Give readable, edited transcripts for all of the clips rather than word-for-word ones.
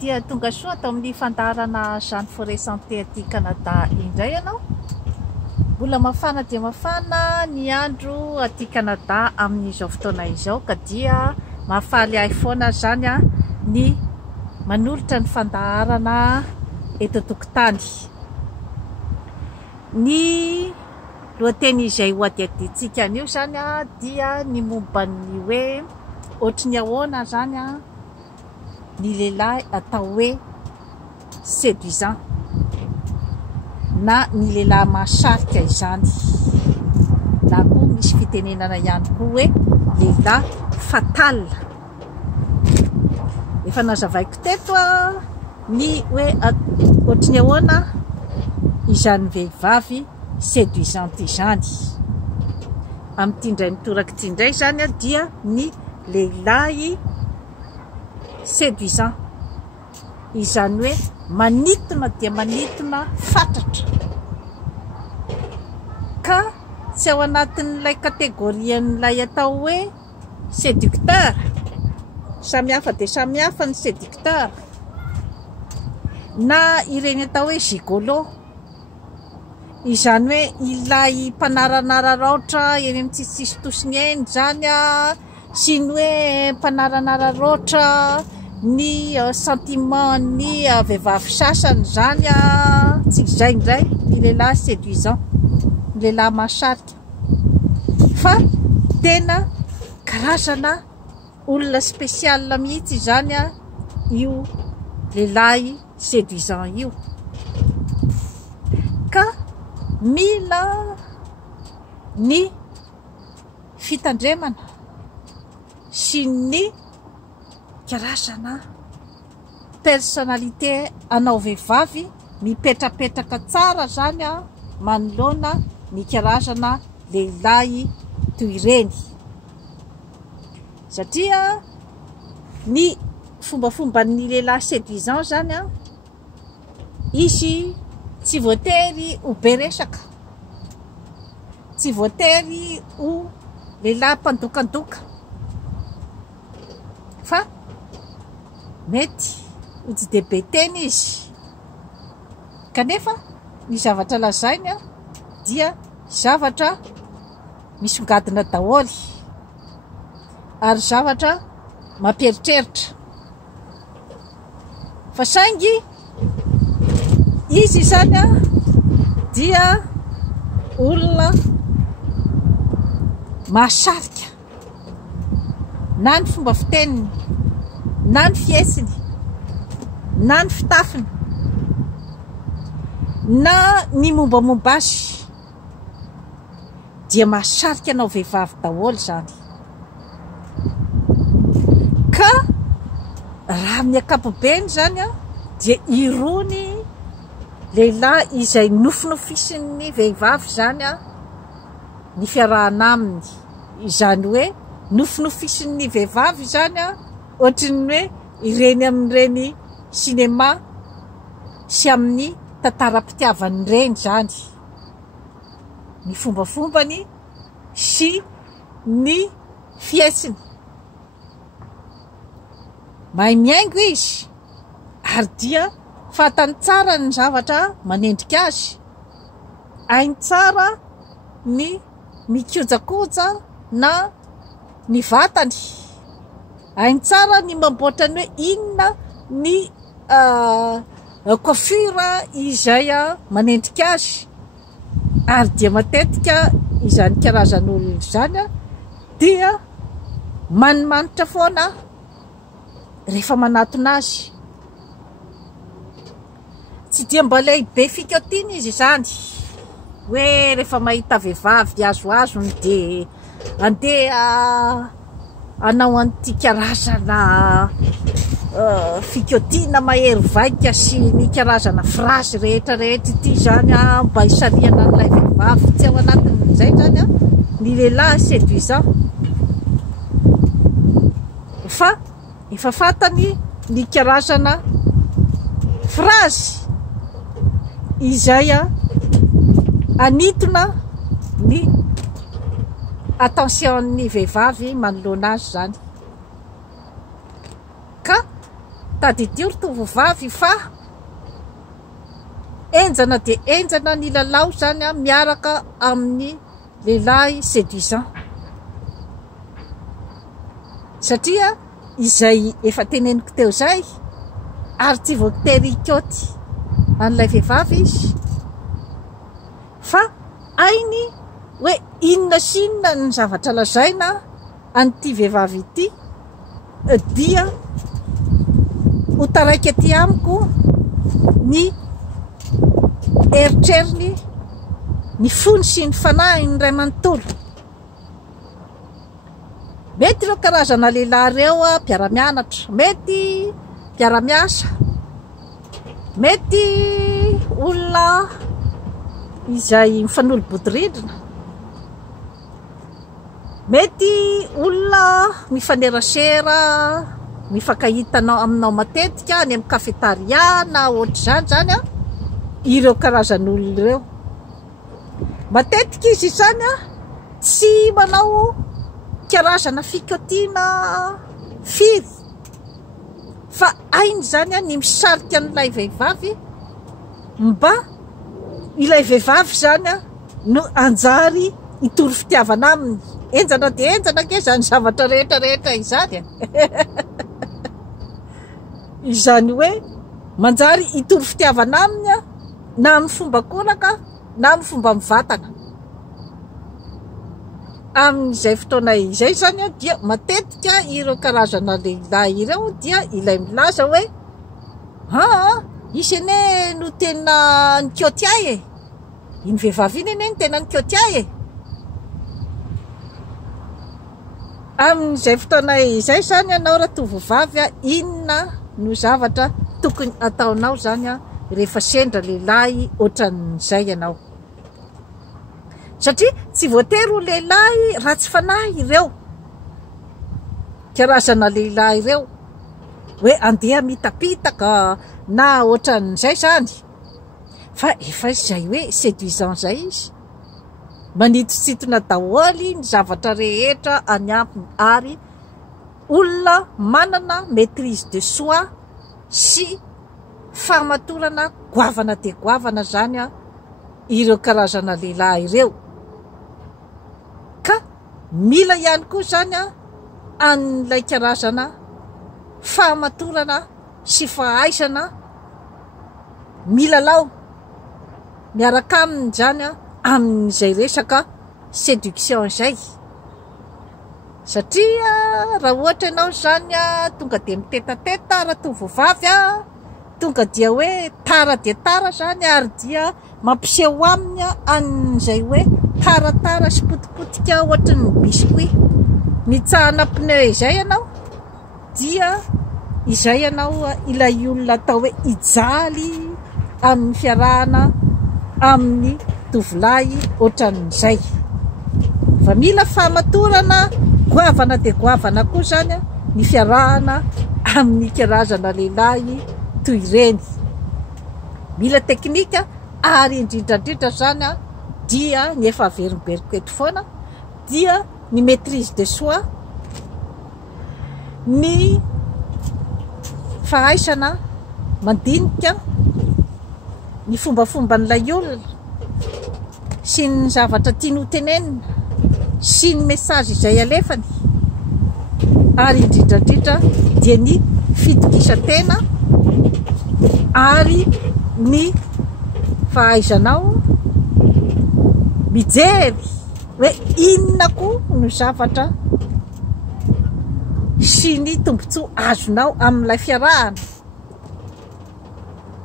dia tonga soa atao amin'ny fandaharana Jeanne Forêt Santé aty Canada indray ianao. Mbola mafana dia mafana ny andro aty Canada amin'izao fotoana izao ka dia mahafaly ahy foana zany ny manolotra ny fandaharana eto tokotany. Ny lohateny izay hoadiadintsika anio zany dia ny momba ny hoe ohatry ny ahoana zany ny lehilahy atao hoe séduisant na ny lehilahy mahasarika izany, na koa misy fitenenana ihany koa hoe lehilahy fatal. Efa nazavaiko teto ny hoe ohatry ny ahoana izany vehivavy séduisante izany. Amin'ity indray mitoraka ity indray zany dia ny lehilahy séduisant izany hoe manitona dia manitona fatratra, ka tsy ao anatin'ilay kategorian'ilay atao hoe séducteur. Samihafa dia samihafa ny séducteur na ireny atao hoe gigolo, izany hoe ilay mpanaranara roatra eny amin'ny tsisitsisy tosiny eny zany sy ny hoe mpanaranara roatra ny sentiment ny vehivavy sasany zany tsy izay indray ny lehilahy séduisant, ny lehilahy mahasarika, fa tena karazana olona spesiala mihitsy zany io lehilahy séduisant io, ka mila ny fitandremana sy ny karazana personnalité anao vehivavy mipetrapetraka tsara zany manoloana ny karazana lehilahy toy ireny. Satria ny fombafomban'ny lehilahy séduisant zany izy tsy voatery ho be resaka, tsy voatery ho lehilahy mpandokandoka, fa mety ho tsy dia be teny izy, kanefa ny zavatra lazainy dia zavatra misongadina daholy ary zavatra mamperitreritra, fa saingy izy zany dia olona mahasarika, na ny fomba fiteniny, na ny fiesiny, na ny fitafiny, na ny mombamomba azy dia mahasarika anao vehivavy daholo zany. Ka raha amin'ny ankapobeny zany dia irony lehilahy izay nofinofisin'ny vehivavy zany ny fiarahana aminy, izany hoe nofinofisin'ny vehivavy zany ohatry ny hoe ireny amin'ireny sinema sy amin'ny tantaram-pitiavany ireny zany, ny fombafombany sy ny fiesiny. Mahay miaingo izy ary dia fantany tsara ny zavatra manendrika azy, hainy tsara ny mikojakoja na ny vatany, hainy tsara ny mamboatra ny hoe inona ny coiffure izay manendrika azy, ary dia matetika izany karazan'olona izany dia manimanitra foana rehefa manatona azy. Tsy dia mba lehibe fikaotiana izy zany hoe rehefa mahita vehivavy azoazony dia andeha anao an'ity karazana fikaotiana mahery vaika sy ny karazana frazy rehetra rehetra ity zany mba hisarihana an'ilay vehivavy. Tsy ao anatin'izay zany ny lehilahy séduisant, fa efa fantany ny karazana frazy izay anitona ny attention ny vehivavy manoloana azy zany, ka tadidio ry tovovavy fa enjana de enjana ny lalao zany a miaraka amin'ny lehilahy séduisant satria izay efa teneniko teo zay ary tsy voatery ikoty an'ilay vehivavy izy fa ainy hoe inona sinona ny zavatra lazaina an'ity vehivavy ity dia ho taraiky aty amiko ny eritreriny ny fony sy ny fanahy ny ray manontolo. Mety ireo karazana lehilahy reo mpiara-mianatra, mety mpiara-miasa, mety olona izay mifanolobodirindrina, mety olona mifanerasera mifankahitanao aminao matetika any amin'ny kafetaria na ohatr'izany zany a ireo karazan'olona ireo. Matetika izy zany a tsy manao karazana fikotiana firy fa ainy zany a ny misarika an'ilay vehivavy mba ilay vehivavy zany a no anjary hitory fitiavana aminy. Enjana de enjana ke zany zavatra rehetra izany izany hoe manjary hitory fitiavana aminy na amin'ny fomba konaka na amin'ny fomba mivatana. Amin'izay fotoana izay zany dia matetika ireo karazana lehilahy ireo dia ilay milaza hoe isy ene no tena nikoty ahy e, iny vehivavy iny ene no tena nikoty ahy e. Amin'izay fotoana izay zany anao raha tovovavy inona no zavatra tokony ataonao zany rehefa sendra lehilahy ohatran'izay ianao. Satria tsy voatery ho lehilahy ratsy fanahy ireo karazana lehilahy ireo hoe andeha mitapitaka na ohatran'izay zany, fa efa izay hoe séduisant zay izy, manitositona daholy ny zavatra rehetra anyampiny ary olona manana maîtrise de soi sy fahamatorana goavana de goavana zany ireo karazana lehilahy ireo. Ka mila ihany koa zany an'ilay karazana fahamatorana sy fahaizana milalao miaraka aminy zany amin'izay resaka séduction zay. Satria raha ohatra ianao zany tonga de mitetateta raha tovovavy tonga dia hoe tara de tara zany ary dia mampiseho aminy an'izay hoe taratara sy potipotika ohatry ny biscuit mitsahana pneu izay ianao dia izay ianao ilay olona atao hoe ijaly amin'ny fiarahana amin'ny tovolahy ohatran'izay. Fa mila fahamatorana goavana de goavana koa zany ny fiarahana amin'ny karazana lehilahy toy ireny. Mila teknika ary indrindrandrindra zany dia ny efa averiberiko eto foana dia ny maîtrise de soi, ny fahaisana mandinika ny fombafomban'ilay olona sy ny zavatra tiany ho tenenina sy ny message izay alefany, ary indrindrandrindra dia ny fitokisantena ary ny fahaizanao mijery hoe inona koa no zavatra sy ny tombotsoa azonao amin'ilay fiarahana.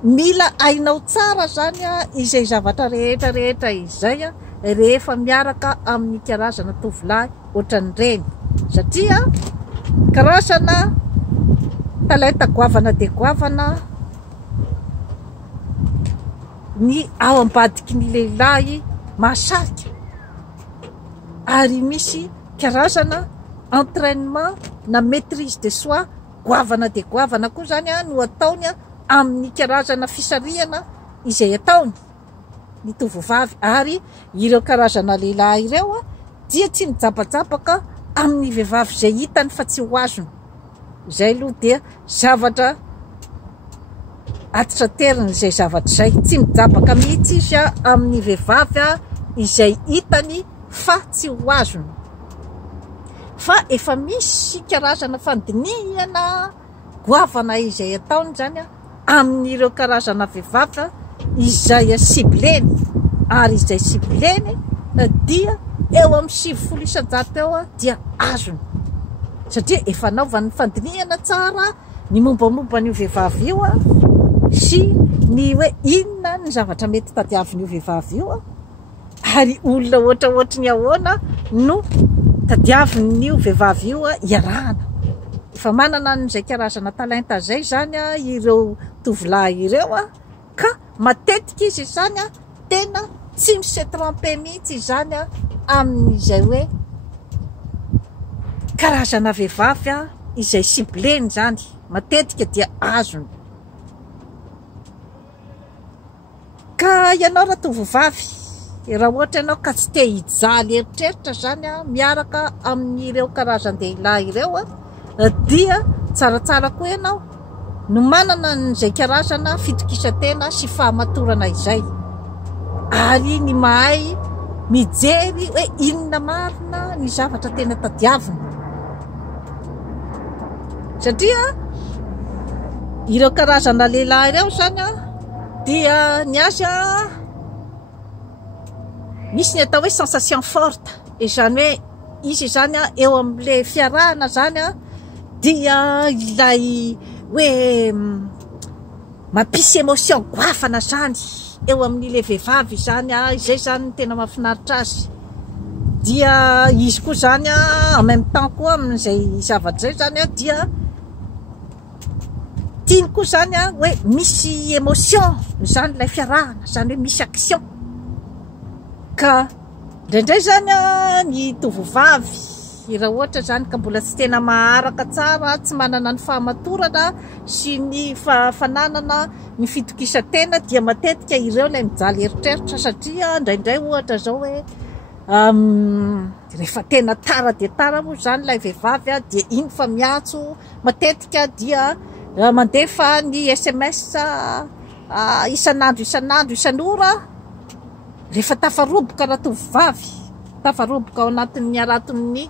Mila ainao tsara zany izay zavatra rehetra izay rehefa miaraka amin'ny karazana tovolahy ohatran'ireny, satria karazana talenta goavana de goavana ny ao ambadiky ny lehilahy mahasarika, ary misy karazana entraînement na maîtrise de soi goavana de goavana koa zany no ataony amin'ny karazana fisarihana izay ataony ny tovovavy. Ary ireo karazana lehilahy ireo dia tsy mijabajabaka amin'ny vehivavy izay hitany fa tsy ho azony. Izay aloha dia zavatra atitra teriny izay zavatra izay, tsy mijabaka mihitsy izy amin'ny vehivavy izay hitany fa tsy ho azony. Fa efa misy karazana fandinihana goavana izay ataony zany amin'ireo karazana vehivavy izay sibleny, ary izay sibleny dia eo amin'ny 70% eo dia azony, satria efa naovany fandinihana tsara ny mombamomba n'io vehivavy io sy ny hoe inona ny zavatra mety tadiavin'io vehivavy io, ary olona ohatry ny ahoana no tadiavin'io vehivavy io iarahana. Efa manana n'izay karazana talenta zay zany ireo tovolahy ireo, ka matetika izy zany tena tsy misy tromper mihitsy zany amin'izay hoe karazana vehivavy izay sibleny zany, matetika dia azony. Ka ianao raha tovovavy, raha ohatra ianao ka tsy te hijaly eritreritra zany miaraka amin'ireo karazan-dehilahy ireo, dia tsaratsara koa ianao no manana n'izay karazana fitokisantena sy fahamatorana izay, ary ny mahay mijery hoe inona marina ny zavatra tena tadiavina. Satria ireo karazana lehilahy ireo zany dia ny azy misy ny atao hoe sensation forte, izany hoe izy zany eo amin'le fiarahana zany dia ilay hoe mampisy émotion goafana zany eo amin'ile vehivavy zany, izay zany tena mahafinaritra azy. Dia izy koa zany en même temps koa amin'izay zavatra zay zany dia tiany koa zany hoe misy émotion zany ilay fiarahana, zany hoe misy action. Ka indraindray zany ny tovovavy raha ohatra zany ka mbola tsy tena maharaka tsara, tsy manana ny fahamatorana sy ny fananana ny fitokisantena, dia matetika ireo ilay mijaly eritreritra, satria indraindray ohatra zao hoe rehefa tena tara dia tara moa zany ilay vehivavy dia iny fa miantso, matetika dia mandefa ny SMS isan'andro isan'ora, rehefa tafaroboka raha tovovavy, tafaroboka ao anatin'ny araton'ny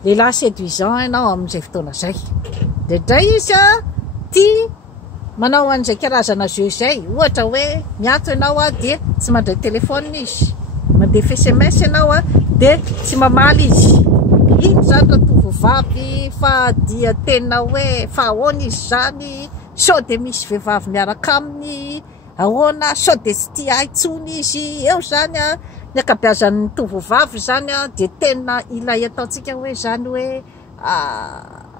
lehilahy séduisant ianao amin'izay fotoana zay. Indray izy tia manao an'izay karazana jeu zay, ohatra hoe miantso ianao dia tsy mandray telefônina izy, mandefa SMS ianao dia tsy mamaly izy. Iny zany raha tovovavy fa dia tena hoe fa ahoana izy zany, sao dia misy vehivavy miaraka aminy, ahoana sao dia tsy tia intsony izy. Eo zany ny akabeazan'ny tovovavy zany dia tena ilay ataontsika hoe zany hoe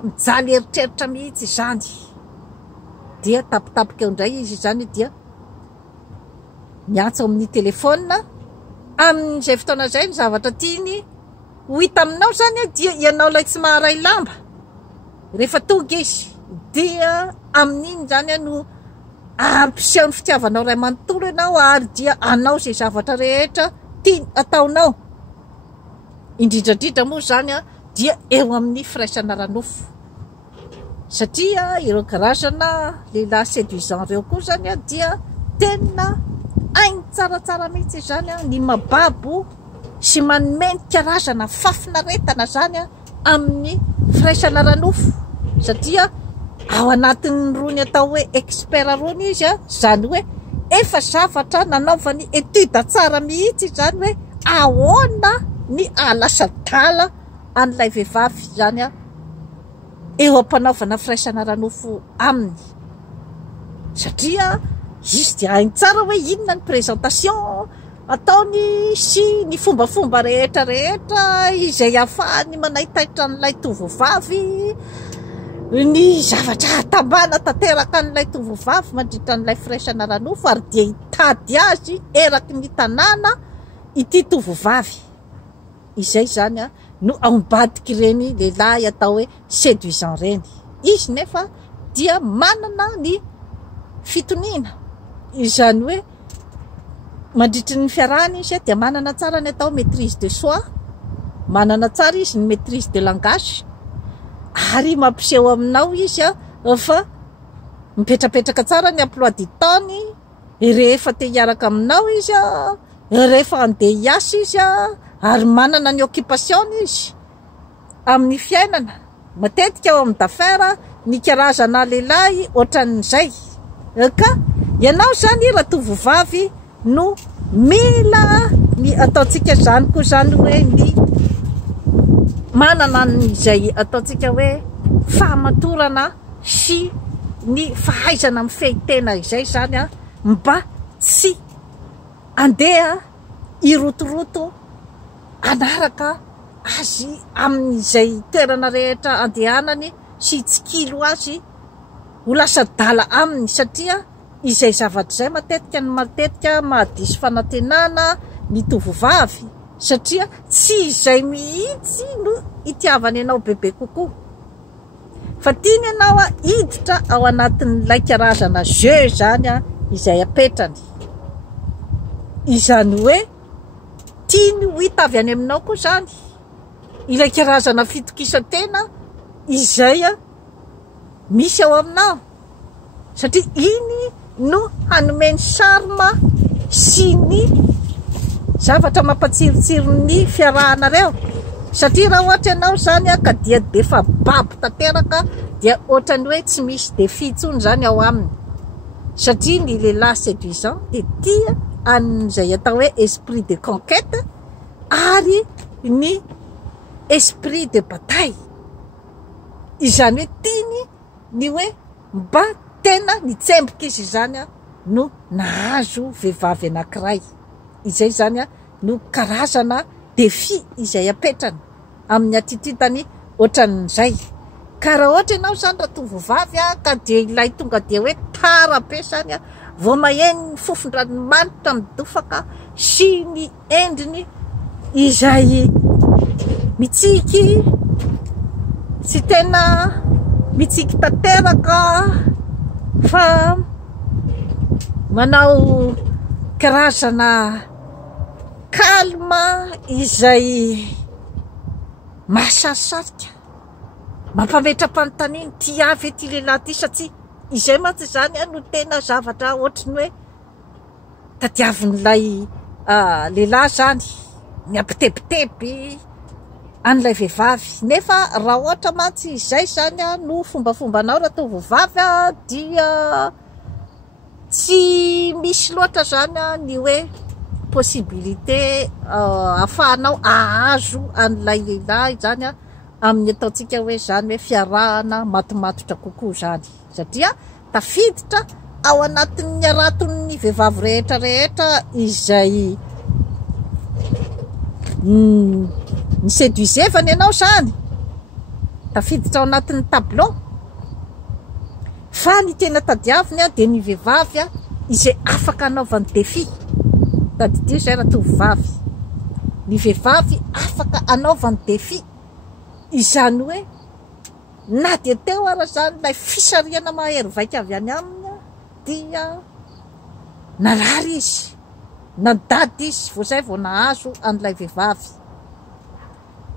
mijaly eritreritra mihitsy zany, dia tapitapika eo indray izy zany dia miantso amin'ny telefônina. Amin'izay fotoana zay ny zavatra tiany ho hita aminao zany dia ianao ilay tsy maharay lamba, rehefa tonga izy dia amin'iny zany no ampiseho ny fitiavanao ray manontolo ianao, ary dia anao izay zavatra rehetra tiany ataonao. Indrindrandrindra moa zany dia eo amin'ny firaisana ranofo, satria ireo karazana lehilahy séduisant ireo koa zany dia tena ainy tsaratsara mihitsy zany ny mababo sy manome ny karazana fafinaretana zany amin'ny firaisana ranofo, satria ao anatin'ny rony atao hoe expert rony izy zany hoe efa zavatra nanaovany etude tsara mihitsy zany hoe ahoana ny alasadala an'ilay vehivavy zany eo am-panaovana firaisana ranofo aminy, satria izy dia hainy tsara hoe inona ny présentation ataony sy ny fombafomba rehetra izay ahafahany manaitaitra an'ilay tovovavy, ny zavatra hatambana tanteraka an'ilay tovovavy mandritra an'ilay firaisana ranofo, ary dia hitady azy eraky ny tanàna ity tovovavy. Izay zany no ambadiky reny lehilahy atao hoe séduisant reny. Izy nefa dia manana ny fitoniana, izany hoe mandritry ny fiarahana izy dia manana tsara ny atao maîtrise de soi, manana tsara izy ny maîtrise de langage, ary mampiseho aminao izy fa mipetrapetraka tsara ny emploi du temps-ny, rehefa te hiaraka aminao izy a, rehefa andeha hiasa izy a, ary manana ny occupation izy amin'ny fiainana. Matetika ao amin'ny d'affaires ny karazana lehilahy ohatran'izay. Ka ianao zany raha tovovavy no mila ny ataontsika zany koa zany hoe ny manana izay ataontsika hoe fahamatorana sy ny fahaizana mifehy tena izay zany a, mba tsy andeha irotoroto anaraka azy amin'izay toerana rehetra andehanany sy tsikilo azy ho lasa dala aminy, satria izay zavatra izay matetika mahadiso fanantenana ny tovovavy, satria tsy izay mihitsy no itiavany ianao bebe kokoa, fa tiany ianao a hiditra ao anatin'ilay karazana jeu zany a izay apetrany. Izany hoe tiany ho hita avy any aminao koa zany ilay karazana fitokisantena izay a misy ao aminao, satria iny no hanomeny charme sy ny zavatra mampatsirotsiro ny fiarahanareo. Satria raha ohatra ianao zany a ka dia defa babo tanteraka, dia ohatrany hoe tsy misy défi intsony zany ao aminy, satria ny lehilahy séduisant dia tia an'izay atao hoe esprit de conquête ary ny esprit de bataille. Izany hoe tiany ny hoe mba tena nitsemboka izy zany a no nahazo vehivavy anankiray. Izay zany a no karazana défi izay apetrany amin'ny attitudany ohatran'izay. Ka raha ohatra ianao zany raha tovovavy a ka dia ilay tonga dia hoe tara be zany a, vao maheno ny fofon-dranomanitra midofaka sy ny endriny izay mitsiky sy tena mitsiky tanteraka, fa manao karazana kalma izay mahasarika, mampametra-panontaniana ty avy ty lehilahy ty, satria izay mantsy zany a no tena zavatra ohatrany hoe tadiavin'ilay lehilahy zany, ny ampitepitepy an'ilay vehivavy. Nefa raha ohatra mantsy izay zany a no fombafombanao raha tovovavy a, dia tsy misy loatra zany a ny hoe possibilité ahafahanao ahazo an'ilay lehilahy zany a amin'ny ataontsika hoe zany hoe fiarahana matomatotra kokoa zany, satria tafiditra ao anatin'ny araton'ny vehivavy rehetra izay ny séduisevany ianao zany, tafiditra ao anatin'ny tableau. Fa ny tena tadiaviny a dia ny vehivavy a izay afaka anaovany défi. Tadidio zay raha tovovavy, ny vehivavy afaka anaovany défi. Izany hoe na dia teo ara zany ilay fisariana mahery vaika avy any aminy dia narary izy, nadady izy, vao zay vao nahazo an'ilay vehivavy.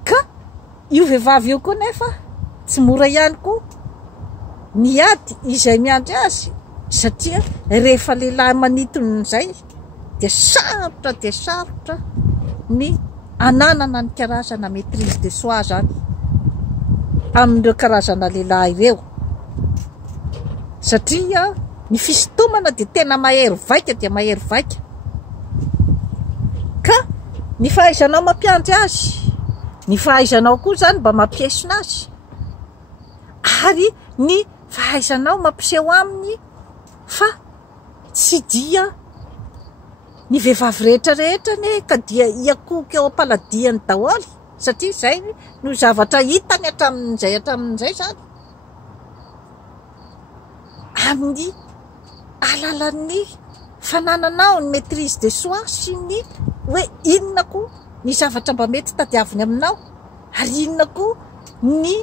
Ka io vehivavy io koa nefa tsy mora ihany koa niady izay miandry azy, satria rehefa lehilahy maniton'izay dia sarotra ny ananana ny karazana maîtrise de soi zany amin'ireo karazana lehilahy ireo, satria ny fisintomana dia tena mahery vaika dia mahery vaika. Ka ny fahaizanao mampiandry azy, ny fahaizanao koa zany mba mampiesina azy, ary ny fahaizanao mampiseho aminy fa tsy dia ny vehivavy rehetrarehetra ne ka dia iakoky eo am-paladiany daholy, satria zay no zavatra hitany hatramin'izay zany amin'ny alalan'ny fanananao ny maîtrise de soi sy ny hoe inona koa ny zavatra mba mety tadiaviny aminao, ary inona koa ny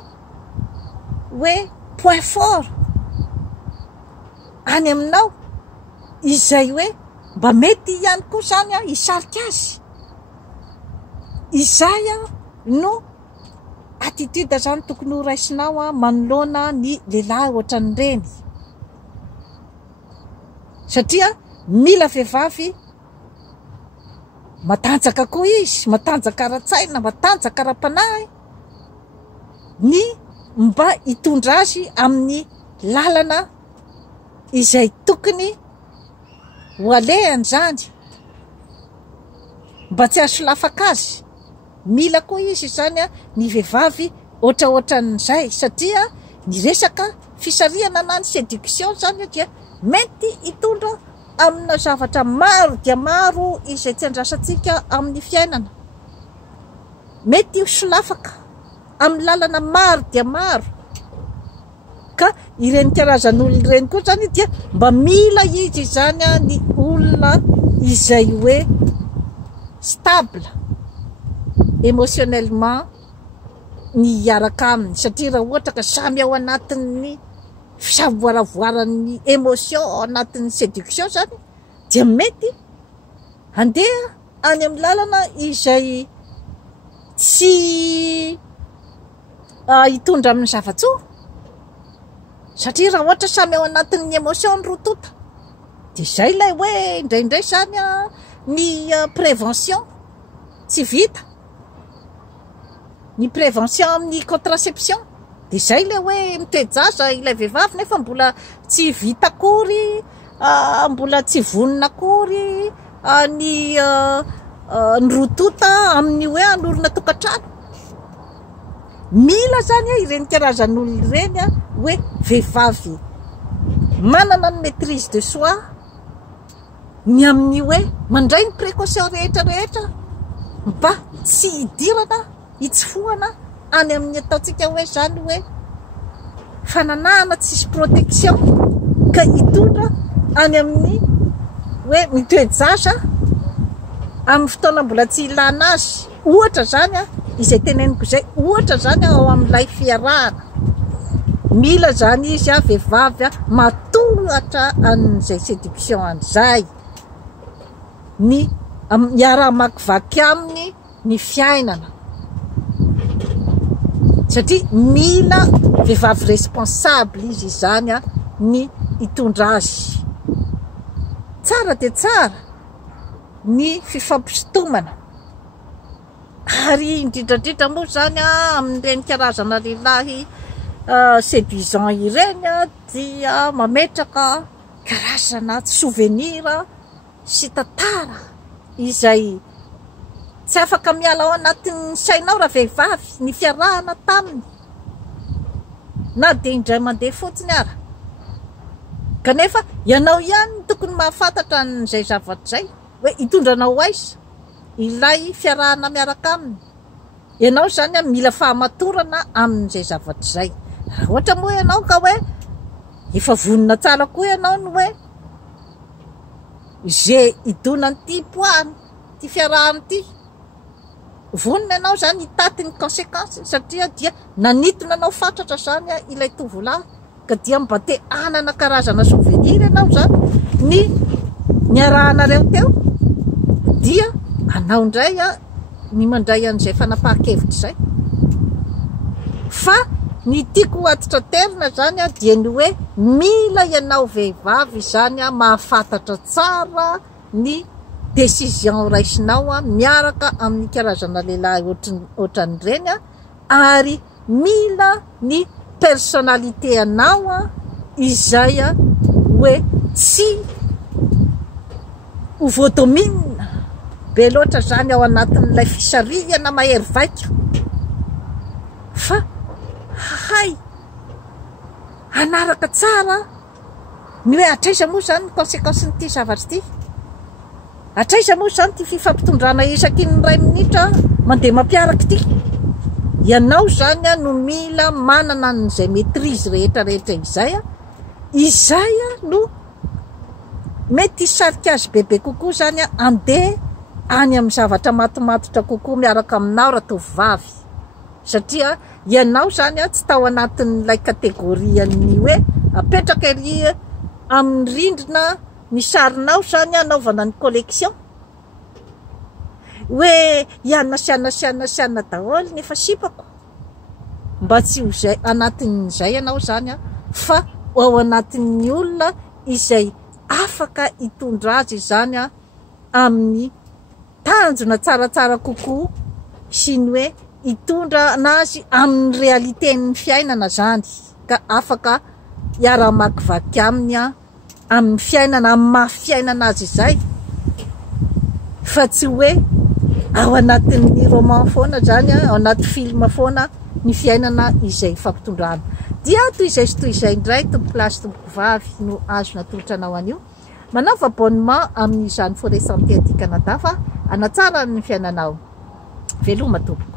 hoe point fort any aminao izay hoe mba mety ihany koa zany a hisarika azy. Izay a no attitude zany tokony ho raisinao a manoloana ny lehilahy ohatran'ireny. satria mila vehivavy matanjaka koa izy, matanjaka ara-tsaina, matanjaka ara-panahy ny mba hitondra azy amin'ny lalana izay tokony ho alehany zany, mba tsy asolafaka azy. Mila koa izy zany ny vehivavy ohatraohatran'izay, satria ny resaka fisariana na ny séduction zany dia mety hitondra amina zavatra maro dia maro izay tsy andrasantsika amin'ny fiainana, mety ho solafaka amin'ny lalana maro dia maro. Ka ireny karazan'olona ireny koa zany dia mba mila izy zany ny olona izay hoe stable émotionnellement ny hiaraka aminy, satria raha ohatra ka samy ao anatin'ny fisavoaravoaran'ny émotion ao anatin'ny séduction zany dia mety handeha any amin'ny lalana izay tsy hitondra amin'ny zavatsoa, satria raha ohatra samy ao anatin'ny émotion ny rotota dia zay ilay hoe indraindray zany ny prévention tsy vita, ny prévention amin'ny contraception dia zay ilay hoe mitoejaza ilay vehivavy nefa mbola tsy vita akory, mbola tsy vonona akory ny rotota amin'ny hoe anorina tokantrano. Mila zany ireny karazan'olona ireny hoe vehivavy manana ny maîtrise de soi, ny amin'ny hoe mandray ny précaution rehetra mba tsy hidirana, hitsifohana any amin'ny ataontsika hoe zany hoe fananahana tsisy protection, ka hitondra any amin'ny hoe mitoejaza amin'ny fotoana mbola tsy ilana azy. Ohatra zany izay teneniko zay, ohatra zany ao amin'ilay fiarahana, mila zany izy vehivavy matohatra an'izay séduction an'izay, ny miara-makivaky aminy ny fiainana, satria mila vehivavy responsable izy zany ny hitondra azy. Tsara dia tsara ny fifampisintomana, ary indrindrandrindra moa zany amin'ireny karazana lehilahy séduisant ireny dia mametraka karazana souvenir sy tantara izay tsy afaka miala ao anatin'ny sainao raha vehivavy ny fiarahana taminy, na dia indray mandeha fotsiny ara. Kanefa ianao ihany tokony mahafantatra an'izay zavatra zay hoe hitondranao aiza ilay fiarahana miaraka aminy. Ianao zany mila fahamatorana amin'izay zavatra zay. Raha ohatra moa ianao ka hoe efa vonona tsara koa ianao ny hoe zay idonany ty poahany ty fiarahana ty, vonona ianao zany hitaty ny conséquence, satria dia nanitona anao fatratra zany ilay tovolahy, ka dia mba te anana karazana souvenir ianao zany ny niarahanareo teo, dia anao indray ny mandray an'izay fanapahan-kevitra zay. Fa ny tiako atitra terina zany dia ny hoe mila ianao vehivavy zany mahafantatra tsara ny décision raisinao miaraka amin'ny karazana lehilahy ohatran'ireny, ary mila ny personnalité anao izay hoe tsy ho voadomina be loatra zany ao anatin'ilay fisariana mahery vaika, fa hay anaraka tsara ny hoe atraiza moa zany ny conséquence n'ity zavatra ty, atraiza moa zany ty fifampitondrana isaky ny 2 minitra mandeha mampiaraka ty. Ianao zany no mila manana n'izay maîtrise rehetrarehetra izay no mety hisarika azy bebe kokoa zany andeha any amin'ny zavatra matomatotra kokoa miaraka aminao raha tovovavy, satria ianao zany tsy tao anatin'ilay kategoria ny hoe apetraka ery amin'ny rindrina ny sarinao zany anaovana ny collection, hoe ianasiana daholo nefa sipako, mba tsy ho zay anatin'izay ianao zany fa ao anatin'ny olona izay afa afaka hitondra azy izany amin'ny tanjona tsaratsara kokoa sy ny hoe hitondra anazy amin'ny realiten'ny fiainana zany ka afaka hiara-makivaky aminy amin'ny fiainana amin'ny maha-fiainana azy izay fa tsy hoe ao anatin'ny roman foana zany ao anaty film foana ny fiainana izay fampitondrana dia toy izay sy toy izay indray tompoko lasy tompoko vavy no azo natolotra anao an'io manao abonnement amin'izany forêt santé atika nadafa anatsara ny fiainanao veloma tompoko